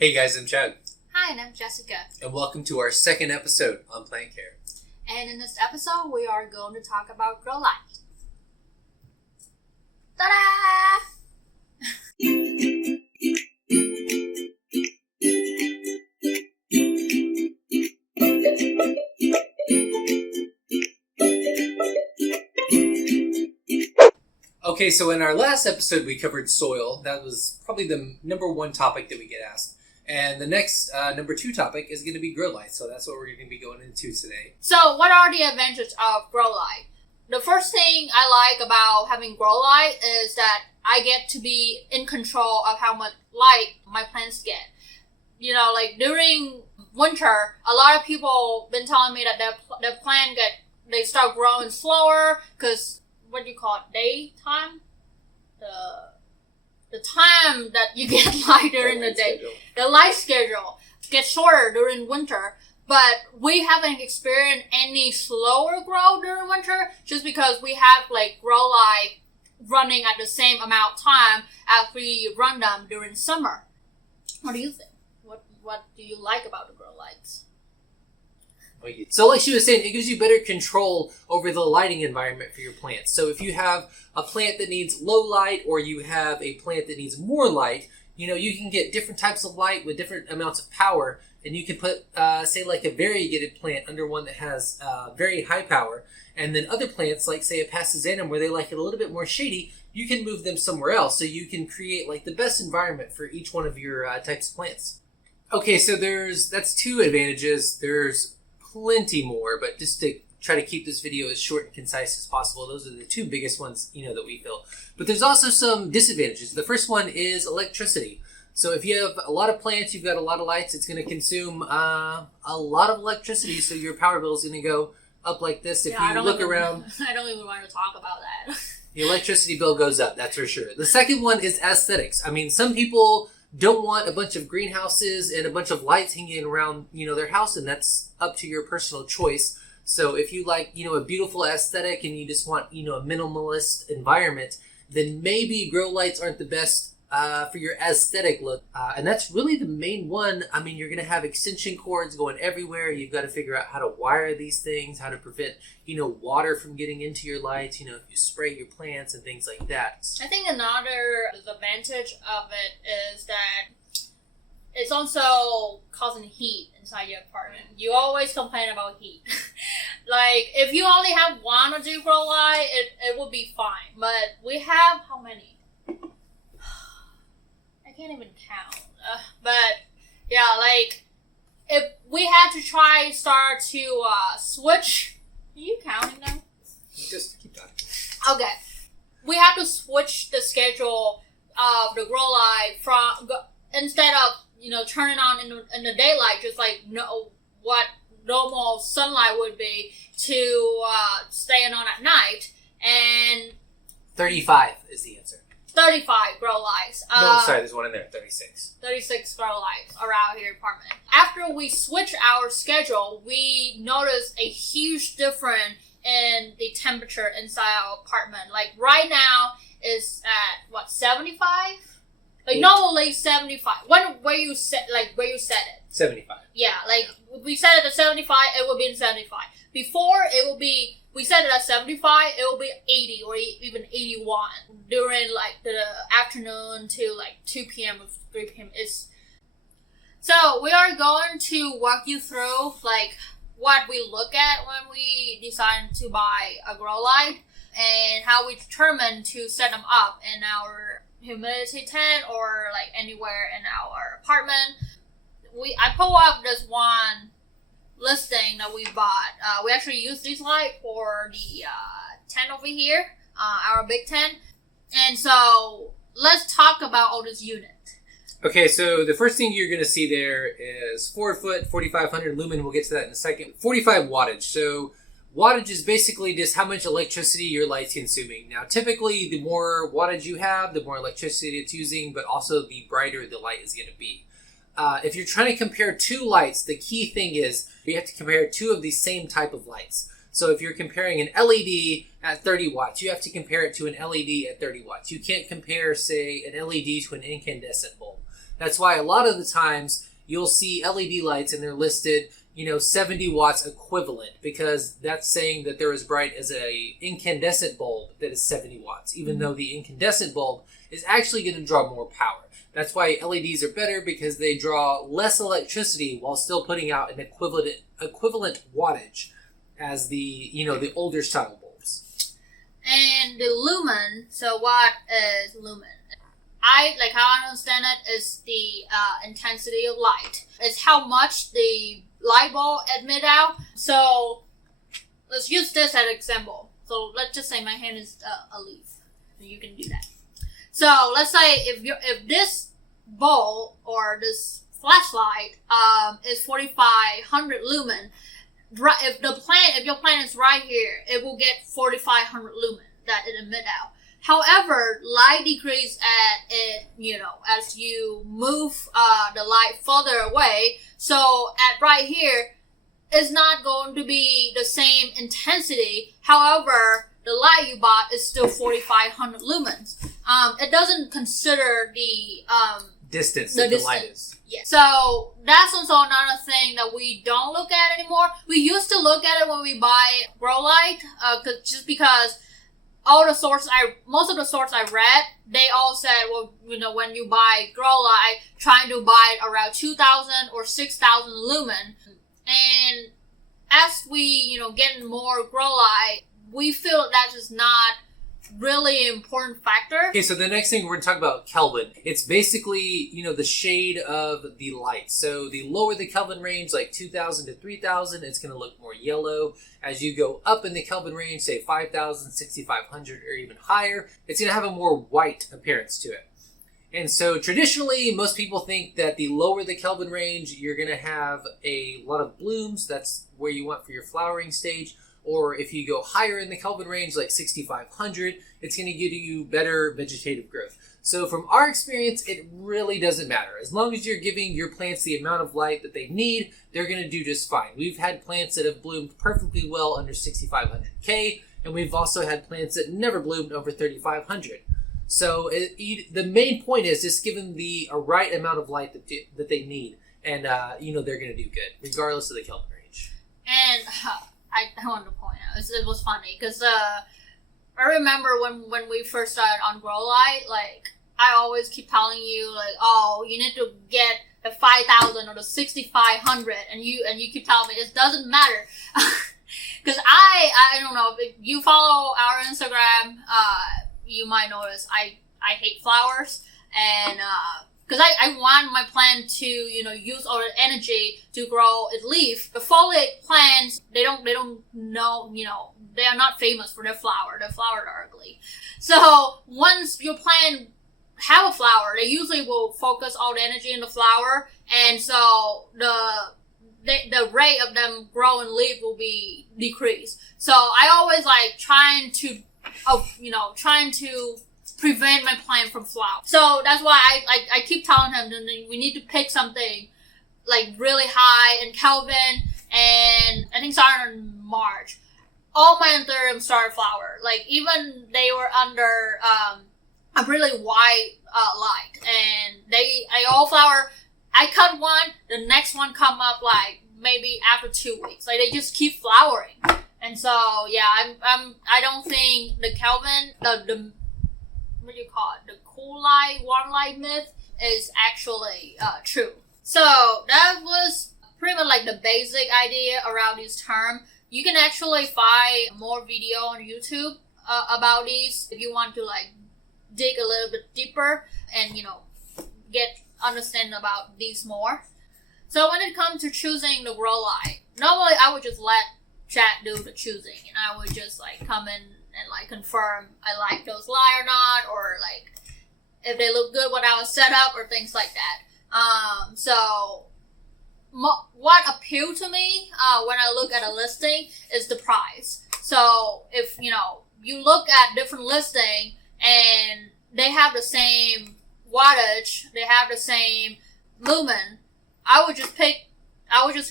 Hey guys, I'm Chad. Hi, and I'm Jessica. And welcome to our second episode on Plant Care. And in this episode, we are going to talk about grow light. Ta-da! Okay, so in our last episode, we covered soil. That was probably the number one topic that we get asked. And the next number two topic is going to be grow lights. So that's what we're going to be going into today. So what are the advantages of grow light? The first thing I like about having grow light is that I get to be in control of how much light my plants get. You know, like during winter, a lot of people been telling me that their plant they start growing slower because what do you call it? Daytime? The time that you get light during the day. Schedule. The light schedule gets shorter during winter. But we haven't experienced any slower growth during winter just because we have like grow light running at the same amount of time as we run them during summer. What do you think? What do you like about the grow lights? So like she was saying, it gives you better control over the lighting environment for your plants. So if you have a plant that needs low light or you have a plant that needs more light, you can get different types of light with different amounts of power. And you can put, say, like a variegated plant under one that has very high power. And then other plants, like, say, a passasanum, where they like it a little bit more shady, you can move them somewhere else. So you can create, like, the best environment for each one of your types of plants. Okay, so that's two advantages. There's plenty more, but just to try to keep this video as short and concise as possible, those are the two biggest ones, that we feel. But there's also some disadvantages. The first one is electricity. So if you have a lot of plants, you've got a lot of lights, it's going to consume a lot of electricity, so your power bill is going to go up like this. If you look around... I don't even want to talk about that. The electricity bill goes up, that's for sure. The second one is aesthetics. I mean, some people don't want a bunch of greenhouses and a bunch of lights hanging around, their house, and that's up to your personal choice. So if you like, a beautiful aesthetic and you just want, a minimalist environment, then maybe grow lights aren't the best for your aesthetic look. And that's really the main one. I mean, you're going to have extension cords going everywhere. You've got to figure out how to wire these things, how to prevent, water from getting into your lights, if you spray your plants and things like that. I think another disadvantage of it is that it's also causing heat inside your apartment. You always complain about heat. Like, if you only have one or two grow light, it would be fine. But we have how many? I can't even count. But yeah, like if we had to start to switch. Are you counting now? Just keep talking. Okay, we have to switch the schedule of the grow light from instead of turning on in the daylight, just like what normal sunlight would be, to staying on at night. And 35 is the answer. 35 grow lights. No, sorry, there's one in there. 36. 36 grow lights around here apartment. After we switch our schedule, we notice a huge difference in the temperature inside our apartment. Like right now is at 75? Like normally 75. Where you set it? 75. Yeah, like we set it at 75, it will be in 75. Before it will be. We set it at 75, it will be 80 or even 81 during like the afternoon to like 2 p.m. or 3 p.m. So we are going to walk you through like what we look at when we decide to buy a grow light and how we determine to set them up in our humidity tent or like anywhere in our apartment. I pull up this one listing that we bought. We actually use this light for the tent over here, our big tent. And so let's talk about all this unit. Okay, so the first thing you're going to see there is 4 foot, 4,500 lumen. We'll get to that in a second. 45 wattage. So wattage is basically just how much electricity your light's consuming. Now, typically, the more wattage you have, the more electricity it's using, but also the brighter the light is going to be. If you're trying to compare two lights, the key thing is you have to compare two of the same type of lights. So if you're comparing an LED at 30 watts, you have to compare it to an LED at 30 watts. You can't compare, say, an LED to an incandescent bulb. That's why a lot of the times you'll see LED lights and they're listed, 70 watts equivalent, because that's saying that they're as bright as a incandescent bulb that is 70 watts, even though the incandescent bulb is actually going to draw more power. That's why LEDs are better, because they draw less electricity while still putting out an equivalent wattage as the older style bulbs. And the lumen, so what is lumen? How I understand it is the intensity of light. It's how much the light bulb emit out. So let's use this as an example. So let's just say my hand is a leaf. You can do that. So let's say if this bulb or this flashlight is 4,500 lumen, if your plant is right here, it will get 4,500 lumen that it emit out. However, light decreases as you move the light further away. So at right here, it's not going to be the same intensity. However, the light you bought is still 4,500 lumens. It doesn't consider the distance that the light is. Yeah. So that's also another thing that we don't look at anymore. We used to look at it when we buy grow light, because most of the sources I read, they all said, well, when you buy grow light, trying to buy it around 2,000 or 6,000 lumen. And as we, get more grow light, we feel that is not really important factor. Okay, so the next thing we're going to talk about Kelvin. It's basically, the shade of the light. So the lower the Kelvin range, like 2,000 to 3,000, it's going to look more yellow. As you go up in the Kelvin range, say 5,000, 6,500, or even higher, it's going to have a more white appearance to it. And so traditionally, most people think that the lower the Kelvin range, you're going to have a lot of blooms. That's where you want for your flowering stage. Or if you go higher in the Kelvin range, like 6,500, it's going to give you better vegetative growth. So from our experience, it really doesn't matter. As long as you're giving your plants the amount of light that they need, they're going to do just fine. We've had plants that have bloomed perfectly well under 6,500 K, and we've also had plants that never bloomed over 3,500. So the main point is just give them the right amount of light that they need, and they're going to do good, regardless of the Kelvin range. And I want to point out, it was funny, because I remember when we first started on grow light, I always keep telling you, you need to get the 5,000 or the 6,500, and you keep telling me it doesn't matter. Because I don't know, if you follow our Instagram, you might notice I hate flowers, and because I want my plant to use all the energy to grow its leaf. The foliage plants, they don't know, they are not famous for their flower. Their flowers are ugly. So once your plant have a flower, they usually will focus all the energy in the flower, and so the rate of them growing leaf will be decreased. So I always trying to prevent my plant from flower. So that's why I keep telling him that we need to pick something really high in Kelvin, and I think starting in March, all my anthuriums started flower. Even they were under a really white light, and they all flower. I cut one, the next one come up maybe after 2 weeks. They just keep flowering. And so yeah, I don't think the Kelvin, the what do you call it, the cool light, warm light myth is actually true. So that was pretty much the basic idea around this term. You can actually find more video on YouTube about these if you want to dig a little bit deeper and get understand about these more. So when it comes to choosing the grow light, normally I would just let chat do the choosing, and I would just come in and confirm I like those light or not, or if they look good when I was set up, or things like that. So what appealed to me when I look at a listing is the price. So if you look at different listing and they have the same wattage, they have the same lumen, I would just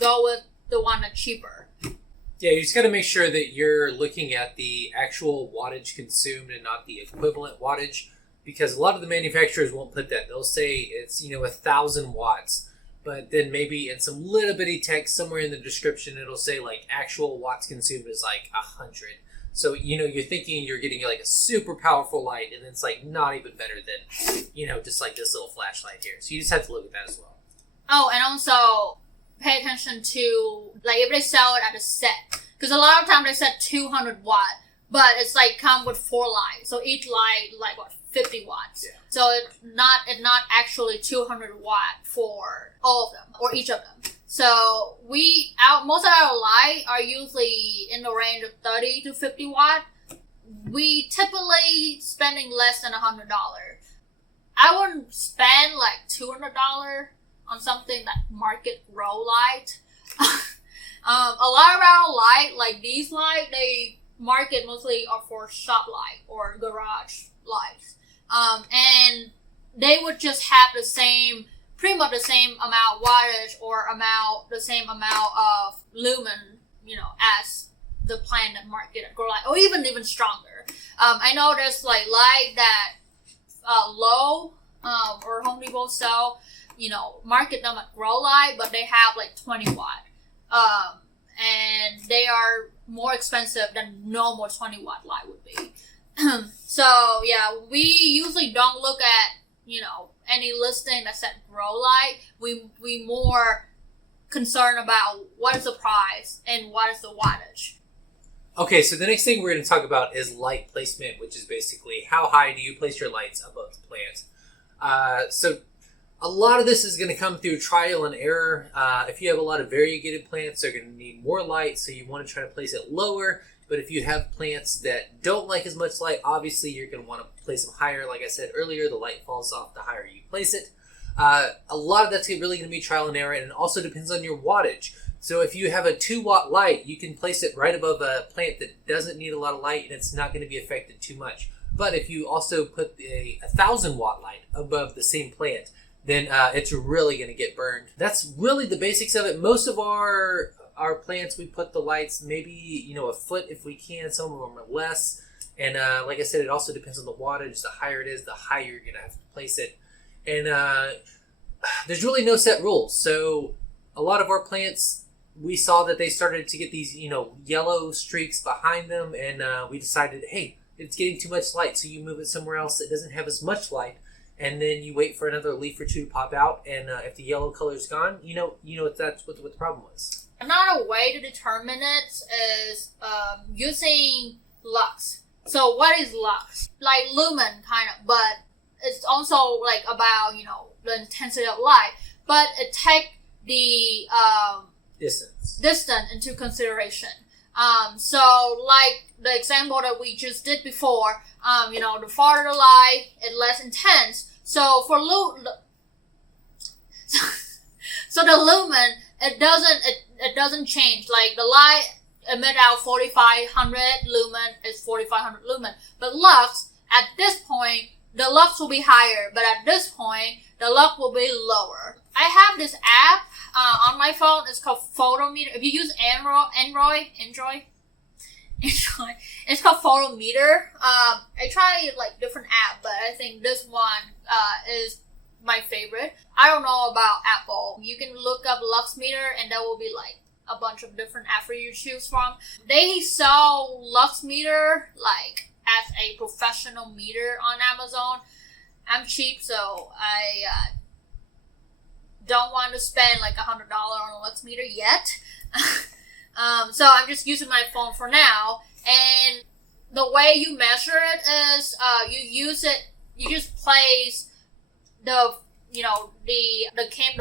go with the one that's cheaper. Yeah, you just got to make sure that you're looking at the actual wattage consumed and not the equivalent wattage. because a lot of the manufacturers won't put that. They'll say it's 1,000 watts, but then maybe in some little bitty text somewhere in the description it'll say like actual watts consumed is like 100. So you're thinking you're getting like a super powerful light, and it's like not even better than just like this little flashlight here. So you just have to look at that as well. Oh, and also pay attention to like if they sell it at a set, because a lot of times they set 200 watt, but it's like come with 4 lights, so each light like 50 watts. Yeah. So it's not actually 200 watt for all of them or each of them. So most of our light are usually in the range of 30 to 50 watt. We typically spending less than $100. I wouldn't spend like $200 on something that market grow light. A lot of our light, like these light, they market mostly are for shop light or garage lights. And they would just have pretty much the same amount wattage or the same amount of lumen, as the plant that market at grow light, or even stronger. I know there's like light that Low or Home Depot sell, market them at grow light, but they have like 20 watt. And they are more expensive than normal 20 watt light would be. So yeah, we usually don't look at, any listing that said grow light. We more concerned about what is the price and what is the wattage. Okay, so the next thing we're going to talk about is light placement, which is basically how high do you place your lights above the plant. So a lot of this is going to come through trial and error. If you have a lot of variegated plants, they're going to need more light, so you want to try to place it lower. But if you have plants that don't like as much light, obviously you're going to want to place them higher. Like I said earlier, the light falls off the higher you place it. A lot of that's really going to be trial and error, and it also depends on your wattage. So if you have a 2 watt light, you can place it right above a plant that doesn't need a lot of light, and it's not going to be affected too much. But if you also put a 1,000 watt light above the same plant, then it's really going to get burned. That's really the basics of it. Most of our plants, we put the lights maybe a foot if we can. Some of them are less, and like I said, it also depends on the wattage. The higher it is, the higher you're gonna have to place it. And there's really no set rules. So a lot of our plants, we saw that they started to get these yellow streaks behind them, and we decided, hey, it's getting too much light, so you move it somewhere else that doesn't have as much light, and then you wait for another leaf or two to pop out, and if the yellow color's gone, that's what the problem was. Another way to determine it is using lux. So what is lux? Like lumen kind of, but it's also like about, the intensity of light, but it takes the distance into consideration. So like the example that we just did before, the farther the light, it's less intense. So for so the lumen, it doesn't change. Like the light emit out 4,500 lumen is 4,500 lumen. But lux, at this point, the lux will be higher. But at this point, the lux will be lower. I have this app on my phone. It's called Photometer. If you use Android, it's called Photometer. I tried like different app, but I think this one is my favorite. I don't know about Apple. You can look up Lux Meter, and there will be like a bunch of different apps for you to choose from. They sell Lux Meter like as a professional meter on Amazon. I'm cheap, so I don't want to spend like $100 on a Lux Meter yet. So I'm just using my phone for now. And the way you measure it is you just place the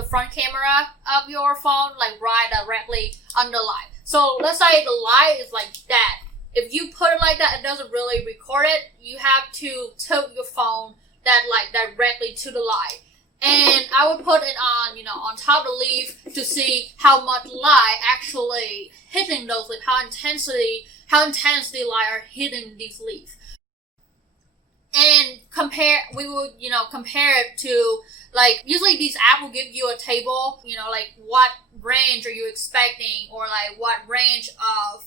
front camera of your phone like right directly under light. So let's say the light is like that. If you put it like that, it doesn't really record it. You have to tilt your phone that like directly to the light. And I would put it on top of the leaf to see how much light actually hitting those leaves, how intense the light are hitting these leaves. And compare it to, like, usually these apps will give you a table, like what range are you expecting, or like what range of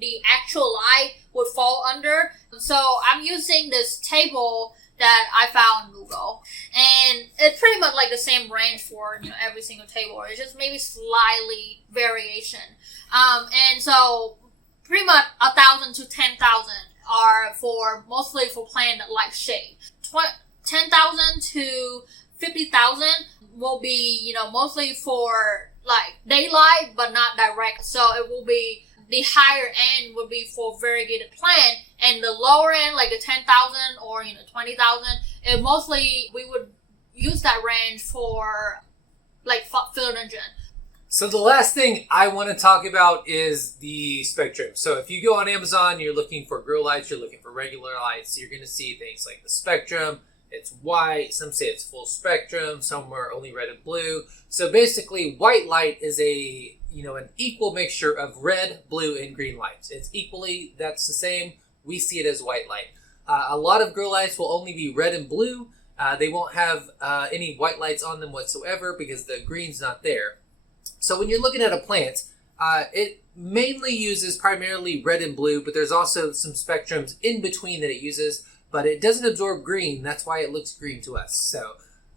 the actual light would fall under. So I'm using this table that I found on Google, and it's pretty much like the same range for every single table. It's just maybe slightly variation. And so pretty much 1,000 to 10,000 are mostly for plant that like shade. 10,000 to 50,000 will be mostly for like daylight but not direct. So it will be the higher end would be for variegated plant, and the lower end, like the 10,000 or 20,000, it mostly we would use that range for like philodendron. So the last thing I want to talk about is the spectrum. So if you go on Amazon, you're looking for grow lights, you're looking for regular lights, you're going to see things like the spectrum. It's white, some say it's full spectrum, some are only red and blue. So basically, white light is an equal mixture of red, blue, and green lights. That's the same. We see it as white light. A lot of grow lights will only be red and blue. They won't have any white lights on them whatsoever because the green's not there. So when you're looking at a plant, it mainly uses primarily red and blue, but there's also some spectrums in between that it uses, but it doesn't absorb green. That's why it looks green to us. So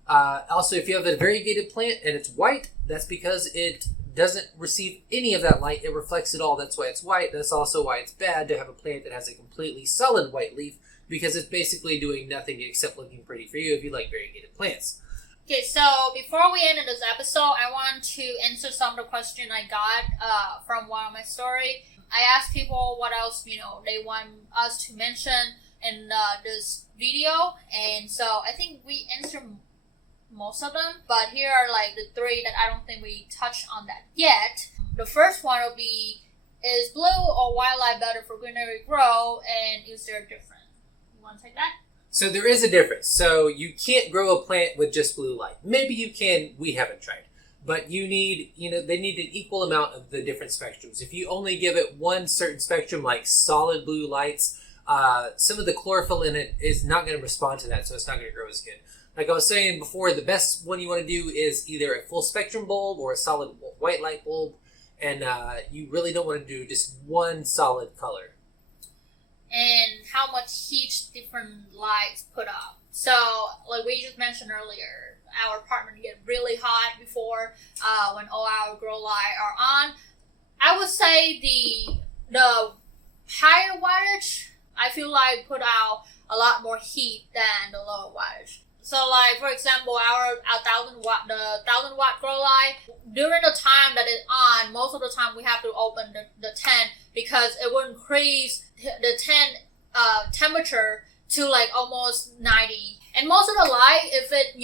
also, if you have a variegated plant and it's white, that's because it doesn't receive any of that light. It reflects it all. That's why it's white. That's also why it's bad to have a plant that has a completely solid white leaf, because it's basically doing nothing except looking pretty for you if you like variegated plants. Okay, so before we end this episode, I want to answer some of the questions I got from one of my story. I asked people what else they want us to mention in this video, and so I think we answered most of them, but here are like the 3 that I don't think we touched on that yet. The first one will be, is blue or white light better for greenery grow, and is there a difference? You want to take that? So there is a difference. So you can't grow a plant with just blue light. Maybe you can, we haven't tried. But they need an equal amount of the different spectrums. If you only give it one certain spectrum, like solid blue lights, some of the chlorophyll in it is not going to respond to that, so it's not going to grow as good. Like I was saying before, the best one you want to do is either a full spectrum bulb or a solid white light bulb, and you really don't want to do just one solid color. And how much heat different lights put up. So, like we just mentioned earlier, our apartment get really hot before when all our grow lights are on. I would say the higher wattage, I feel like put out a lot more heat than the lower wattage. So, like for example, our 1,000 watt, the 1,000 watt grow light, during the time that it's on, most of the time we have to open the 10 because it will increase the 10 temperature to like almost 90. And most of the light, if it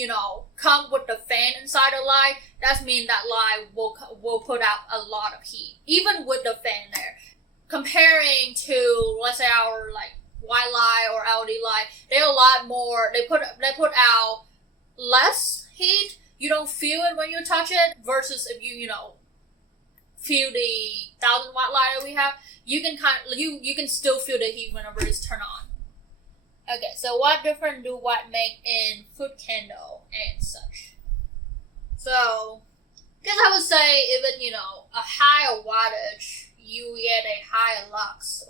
come with the fan inside the light, that means that light will put out a lot of heat, even with the fan there. Comparing to, let's say, our like white light or LED light, they're a lot more. They put out less heat. You don't feel it when you touch it. Versus if you feel the 1,000 watt light that we have, you can still feel the heat whenever it's turned on. Okay, so what difference do what make in foot candle and such? So, guess I would say even a higher wattage, you get a higher lux.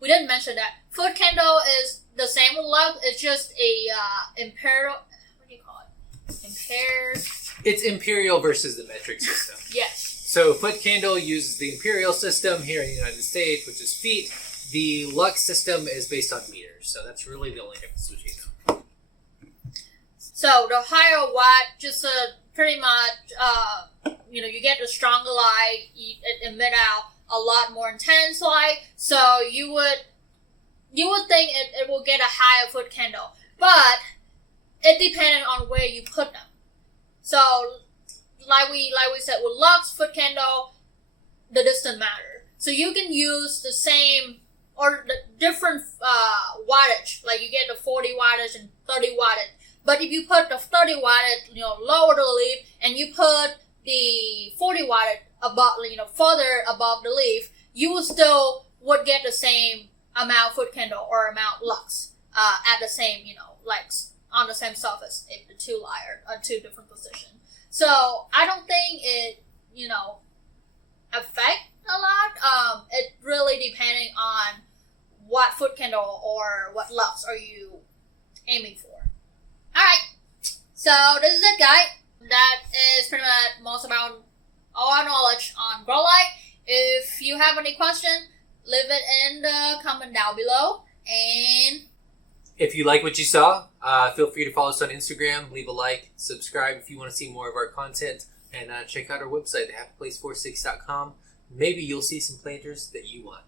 We didn't mention that. Foot candle is the same with lux. It's just a imperial. What do you call it? It's imperial versus the metric system. Yes. So foot candle uses the imperial system here in the United States, which is feet. The lux system is based on meters. So that's really the only difference between them. So the higher watt, just pretty much, you get the stronger light. It emit out a lot more intense light, so you would think it will get a higher foot candle, but it depends on where you put them. So, like we said with lux foot candle, the distance matter. So you can use the same or the different wattage, like you get the 40 wattage and 30 wattage. But if you put the 30 wattage, lower the leaf, and you put the 40 wattage above, further above the leaf, you will still would get the same amount foot candle or amount lux at the same, like on the same surface if the two light are two different positions. So I don't think it, affect a lot. It really depending on what foot candle or what lux are you aiming for. Alright, so this is it, guys. That is pretty much most about all our knowledge on grow light. If you have any question, leave it in the comment down below. And if you like what you saw, feel free to follow us on Instagram, leave a like, subscribe if you want to see more of our content, and check out our website, TheHappyPlace46.com. Maybe you'll see some planters that you want.